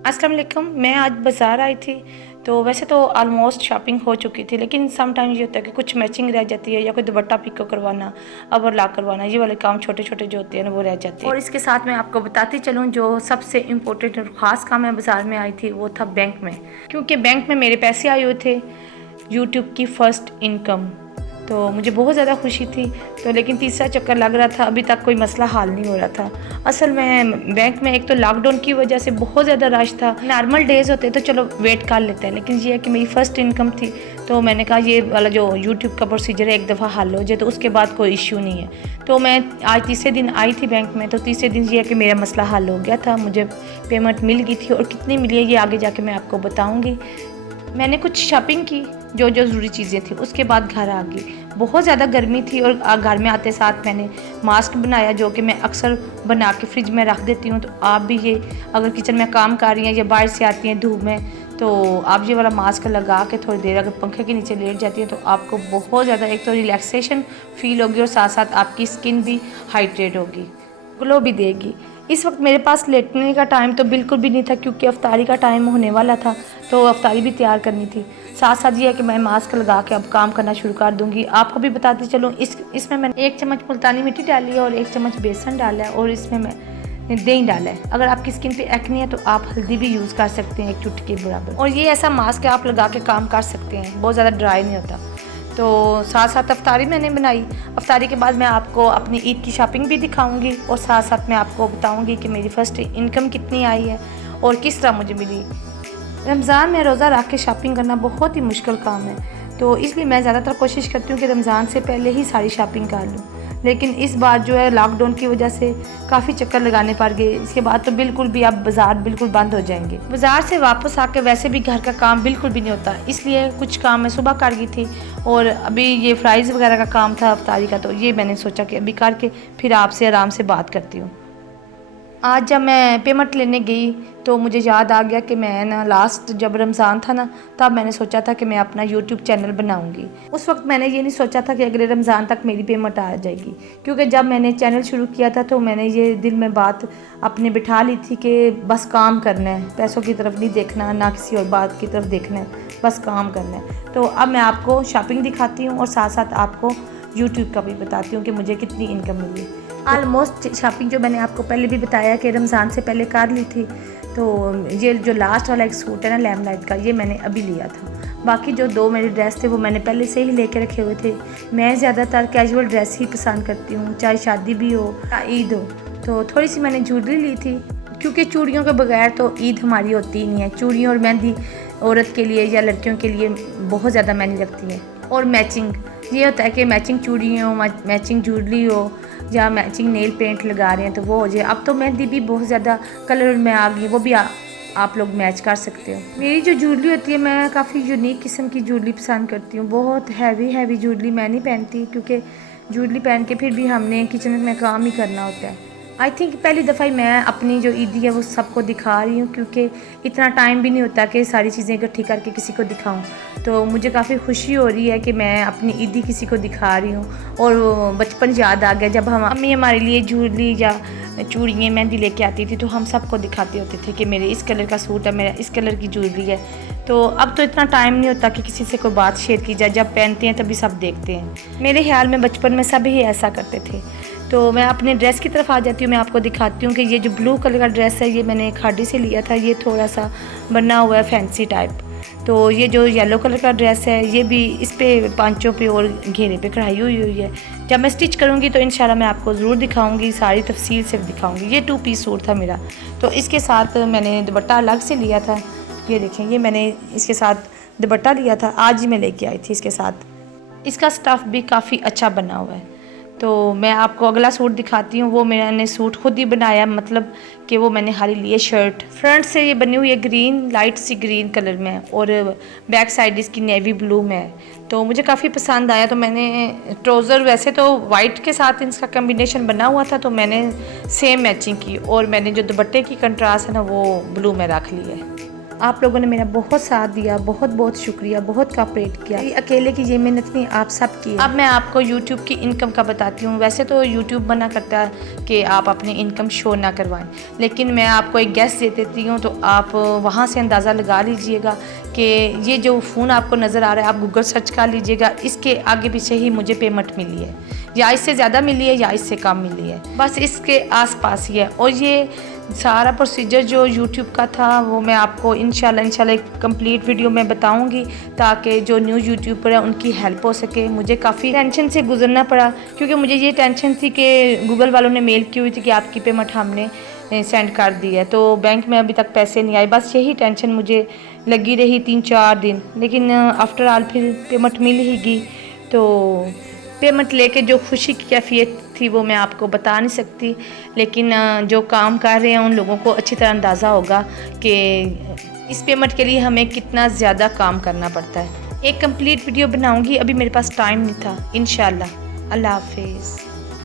अस्सलाम वालेकुम। मैं आज बाज़ार आई थी, तो वैसे तो ऑलमोस्ट शॉपिंग हो चुकी थी, लेकिन सम टाइम ये होता है कि कुछ मैचिंग रह जाती है या कोई दुपट्टा पिको करवाना, ओवरलॉक करवाना, ये वाले काम छोटे छोटे जो होते हैं ना वो रह जाते हैं। और इसके साथ मैं आपको बताती चलूँ, जो सबसे इम्पोर्टेंट और ख़ास काम मैं बाज़ार में आई थी वो था बैंक में, क्योंकि बैंक में मेरे पैसे आए हुए थे, यूट्यूब की फ़र्स्ट इनकम। तो मुझे बहुत ज़्यादा खुशी थी। तो लेकिन तीसरा चक्कर लग रहा था, अभी तक कोई मसला हल नहीं हो रहा था। असल में बैंक में एक तो लॉकडाउन की वजह से बहुत ज़्यादा रश था। नॉर्मल डेज़ होते तो चलो वेट कर लेते हैं, लेकिन ये है कि मेरी फ़र्स्ट इनकम थी, तो मैंने कहा ये वाला जो यूट्यूब का प्रोसीजर है एक दफ़ा हल हो जाए तो उसके बाद कोई इश्यू नहीं है। तो मैं आज तीसरे दिन आई थी बैंक में, तो तीसरे दिन ये है कि मेरा मसला हल हो गया था, मुझे पेमेंट मिल गई थी। और कितनी मिली है ये आगे जाके मैं आपको बताऊँगी। मैंने कुछ शॉपिंग की, जो जो ज़रूरी चीज़ें थी, उसके बाद घर आ गई। बहुत ज़्यादा गर्मी थी और घर में आते साथ मैंने मास्क बनाया, जो कि मैं अक्सर बना के फ्रिज में रख देती हूँ। तो आप भी ये अगर किचन में काम कर रही हैं या बाहर से आती हैं धूप में, तो आप ये वाला मास्क लगा के थोड़ी देर अगर पंखे के नीचे लेट जाती हैं तो आपको बहुत ज़्यादा एक तो रिलैक्सेशन फ़ील होगी और साथ साथ आपकी स्किन भी हाइड्रेट होगी, ग्लो भी देगी। इस वक्त मेरे पास लेटने का टाइम तो बिल्कुल भी नहीं था, क्योंकि अफ्तारी का टाइम होने वाला था, तो अफ्तारी भी तैयार करनी थी। साथ साथ ये है कि मैं मास्क लगा के अब काम करना शुरू कर दूंगी। आपको भी बताती चलूँ, इसमें मैंने 1 चम्मच मुल्तानी मिट्टी डाली है और 1 चम्मच बेसन डाला है और इसमें मैं दही डाला है। अगर आपकी स्किन पे एक्ने है तो आप हल्दी भी यूज़ कर सकते हैं 1 चुटकी के बराबर। और ये ऐसा मास्क है आप लगा के काम कर सकते हैं, बहुत ज़्यादा ड्राई नहीं होता। तो साथ साथ अफ्तारी मैंने बनाई। अफ्तारी के बाद मैं आपको अपनी ईद की शॉपिंग भी दिखाऊंगी और साथ साथ मैं आपको बताऊंगी कि मेरी फ़र्स्ट इनकम कितनी आई है और किस तरह मुझे मिली। रमज़ान में रोज़ा रख के शॉपिंग करना बहुत ही मुश्किल काम है, तो इसलिए मैं ज़्यादातर कोशिश करती हूँ कि रमज़ान से पहले ही सारी शॉपिंग कर लूँ। लेकिन इस बार जो है लॉकडाउन की वजह से काफ़ी चक्कर लगाने पड़ गए। इसके बाद तो बिल्कुल भी अब बाज़ार बिल्कुल बंद हो जाएंगे। बाज़ार से वापस आके वैसे भी घर का काम बिल्कुल भी नहीं होता, इसलिए कुछ काम मैं सुबह कर गई थी और अभी ये फ्राइज़ वगैरह का काम था अफ्तारी का, तो ये मैंने सोचा कि अभी करके फिर आपसे आराम से बात करती हूँ। आज जब मैं पेमेंट लेने गई तो मुझे याद आ गया कि मैं ना लास्ट जब रमज़ान था ना, तब मैंने सोचा था कि मैं अपना यूट्यूब चैनल बनाऊंगी। उस वक्त मैंने ये नहीं सोचा था कि अगले रमज़ान तक मेरी पेमेंट आ जाएगी, क्योंकि जब मैंने चैनल शुरू किया था तो मैंने ये दिल में बात अपने बिठा ली थी कि बस काम करना है, पैसों की तरफ नहीं देखना, ना किसी और बात की तरफ देखना है, बस काम करना है। तो अब मैं आपको शॉपिंग दिखाती हूँ और साथ साथ आपको यूट्यूब का भी बताती हूँ कि मुझे कितनी इनकम मिली। ऑलमोस्ट शॉपिंग जो मैंने आपको पहले भी बताया कि रमज़ान से पहले कर ली थी, तो ये जो लास्ट वाला एक सूट है ना लैमलाइट का, ये मैंने अभी लिया था। बाकी जो 2 मेरे ड्रेस थे वो मैंने पहले से ही लेके रखे हुए थे। मैं ज़्यादातर कैजुअल ड्रेस ही पसंद करती हूँ, चाहे शादी भी हो या ईद हो। तो थोड़ी सी मैंने ज्वेलरी ली थी, क्योंकि चूड़ियों के बगैर तो ईद हमारी होती ही नहीं है। चूड़ियों और मेहंदी औरत के लिए या लड़कियों के लिए बहुत ज़्यादा मायने रखती है। और मैचिंग ये होता है कि मैचिंग चूड़ी हो, मैचिंग ज्वेलरी हो, या मैचिंग नेल पेंट लगा रहे हैं तो वो हो जाए। अब तो मेहंदी भी बहुत ज़्यादा कलर में आ गई है, वो भी आप लोग मैच कर सकते हो। मेरी जो ज्वेलरी होती है, मैं काफ़ी यूनिक किस्म की ज्वेलरी पसंद करती हूँ। बहुत हैवी ज्वेलरी मैं नहीं पहनती, क्योंकि ज्वेलरी पहन के फिर भी हमने किचन में काम ही करना होता है। आई थिंक पहली दफ़ा ही मैं अपनी जो ईदी है वो सबको दिखा रही हूँ, क्योंकि इतना टाइम भी नहीं होता कि सारी चीज़ें इकट्ठी करके किसी को दिखाऊं। तो मुझे काफ़ी खुशी हो रही है कि मैं अपनी ईदी किसी को दिखा रही हूँ। और बचपन याद आ गया, जब हम अम्मी हमारे लिए ज्वेलरी या चूड़ियाँ मेहंदी लेके आती थी तो हम सबको दिखाते होते थे कि मेरे इस कलर का सूट है, मेरा इस कलर की ज्वेलरी है। तो अब तो इतना टाइम नहीं होता कि किसी से कोई बात शेयर की जाए, जब पहनते हैं तभी सब देखते हैं। मेरे ख्याल में बचपन में सब ही ऐसा करते थे। तो मैं अपने ड्रेस की तरफ आ जाती हूँ। मैं आपको दिखाती हूँ कि ये जो ब्लू कलर का ड्रेस है ये मैंने खाड़ी से लिया था। ये थोड़ा सा बना हुआ है फैंसी टाइप। तो ये जो येलो कलर का ड्रेस है ये भी इस पे पांचों पे और घेरे पे कढ़ाई हुई है। जब मैं स्टिच करूँगी तो इंशाल्लाह मैं आपको ज़रूर दिखाऊँगी, सारी तफसील से दिखाऊँगी। ये 2 पीस सूट था मेरा, तो इसके साथ मैंने दुपट्टा अलग से लिया था। ये देखें, ये मैंने इसके साथ दुपट्टा लिया था, आज ही मैं लेके आई थी इसके साथ। इसका स्टफ़ भी काफ़ी अच्छा बना हुआ है। तो मैं आपको अगला सूट दिखाती हूँ। वो मैंने सूट खुद ही बनाया, मतलब कि वो मैंने हाली लिए शर्ट। फ्रंट से ये बनी हुई है ग्रीन, लाइट सी ग्रीन कलर में, और बैक साइड इसकी नेवी ब्लू में है। तो मुझे काफ़ी पसंद आया। तो मैंने ट्राउज़र वैसे तो वाइट के साथ इसका कम्बिनेशन बना हुआ था, तो मैंने सेम मैचिंग की, और मैंने जो दुपट्टे की कंट्रास्ट है ना वो ब्लू में रख ली है। आप लोगों ने मेरा बहुत साथ दिया, बहुत बहुत शुक्रिया, बहुत कोऑपरेट किया। मेरी अकेले की ये मेहनत नहीं, आप सब की है। अब मैं आपको यूट्यूब की इनकम का बताती हूँ। वैसे तो यूट्यूब मना करता है कि आप अपनी इनकम शो ना करवाएं, लेकिन मैं आपको एक गेस दे देती हूँ, तो आप वहाँ से अंदाज़ा लगा लीजिएगा कि ये जो फ़ोन आपको नज़र आ रहा है, आप गूगल सर्च कर लीजिएगा, इसके आगे पीछे ही मुझे पेमेंट मिली है, या इससे ज़्यादा मिली है या इससे कम मिली है, बस इसके आसपास ही है। और ये सारा प्रोसीजर जो YouTube का था वो मैं आपको इंशाल्लाह एक कंप्लीट वीडियो में बताऊंगी, ताकि जो न्यू यूट्यूबर है उनकी हेल्प हो सके। मुझे काफ़ी टेंशन से गुजरना पड़ा, क्योंकि मुझे ये टेंशन थी कि गूगल वालों ने मेल की हुई थी कि आपकी पेमेंट हमने सेंड कर दी है, तो बैंक में अभी तक पैसे नहीं आए। बस यही टेंशन मुझे लगी रही 3-4 दिन, लेकिन आफ्टर ऑल फिर पेमेंट मिल ही गई। तो पेमेंट लेके जो खुशी की कैफियत थी वो मैं आपको बता नहीं सकती, लेकिन जो काम कर रहे हैं उन लोगों को अच्छी तरह अंदाज़ा होगा कि इस पेमेंट के लिए हमें कितना ज़्यादा काम करना पड़ता है। एक कंप्लीट वीडियो बनाऊंगी, अभी मेरे पास टाइम नहीं था। इंशाल्लाह। अल्लाह हाफिज़।